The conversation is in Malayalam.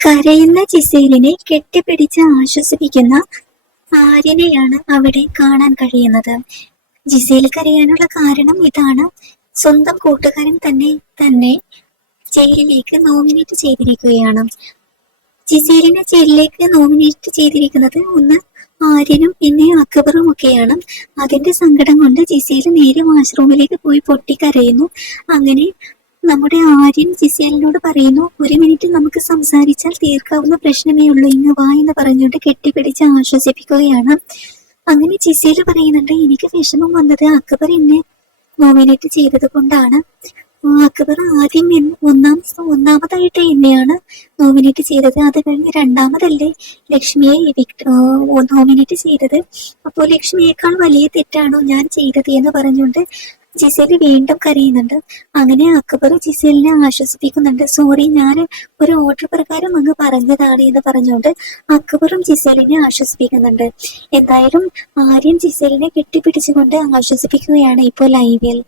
കരയുന്ന ജിസേലിനെ കെട്ടിപ്പിടിച്ച് ആശ്വസിപ്പിക്കുന്ന ആര്യനെയാണ് അവിടെ കാണാൻ കഴിയുന്നത്. ജിസേൽ കരയാനുള്ള കാരണം ഇതാണ്. സ്വന്തം കൂട്ടുകാരൻ തന്നെ തന്നെ ജയിലിലേക്ക് നോമിനേറ്റ് ചെയ്തിരിക്കുകയാണ്. ജിസേലിനെ ജയിലിലേക്ക് നോമിനേറ്റ് ചെയ്തിരിക്കുന്നത് ഒന്ന് ആര്യനും പിന്നെ അക്ബറും ഒക്കെയാണ്. അതിന്റെ സങ്കടം കൊണ്ട് ജിസേൽ നേരെ വാഷ്റൂമിലേക്ക് പോയി പൊട്ടിക്കരയുന്നു. അങ്ങനെ നമ്മുടെ ആര്യൻ ജിസേലിനോട് പറയുന്നു. ഒരു മിനിറ്റ് നമുക്ക് സംസാരിച്ചാൽ തീർക്കാവുന്ന പ്രശ്നമേ ഉള്ളൂ. ഇങ്ങ് വാ എന്ന് പറഞ്ഞുകൊണ്ട് കെട്ടിപ്പിടിച്ച് ആശ്വസിപ്പിക്കുകയാണ്. അങ്ങനെ ചിസേൽ പറയുന്നുണ്ട് എനിക്ക് വിഷമം വന്നത് അക്ബർ എന്നെ നോമിനേറ്റ് ചെയ്തത് കൊണ്ടാണ്. അക്ബർ ആദ്യം ഒന്നാം ഒന്നാമതായിട്ട് എന്നെയാണ് നോമിനേറ്റ് ചെയ്തത്. അത് കഴിഞ്ഞ് രണ്ടാമതല്ലേ ലക്ഷ്മിയെ നോമിനേറ്റ് ചെയ്തത്. അപ്പോൾ ലക്ഷ്മിയേക്കാൾ വലിയ തെറ്റാണോ ഞാൻ ചെയ്തത്? എന്ന് പറഞ്ഞുകൊണ്ട് ജിസേൽ വീണ്ടും കരയുന്നുണ്ട്. അങ്ങനെ അക്ബർ ജിസേലിനെ ആശ്വസിപ്പിക്കുന്നുണ്ട്. സോറി ഞാൻ ഒരു ഓർഡർ പ്രകാരം അങ്ങ് പറഞ്ഞതാണ് എന്ന് പറഞ്ഞുകൊണ്ട് അക്ബറും ജിസേലിനെ ആശ്വസിപ്പിക്കുന്നുണ്ട്. എന്തായാലും ആര്യൻ ജിസേലിനെ കെട്ടിപ്പിടിച്ചുകൊണ്ട് ആശ്വസിപ്പിക്കുകയാണ് ഇപ്പോൾ ലൈവിൽ.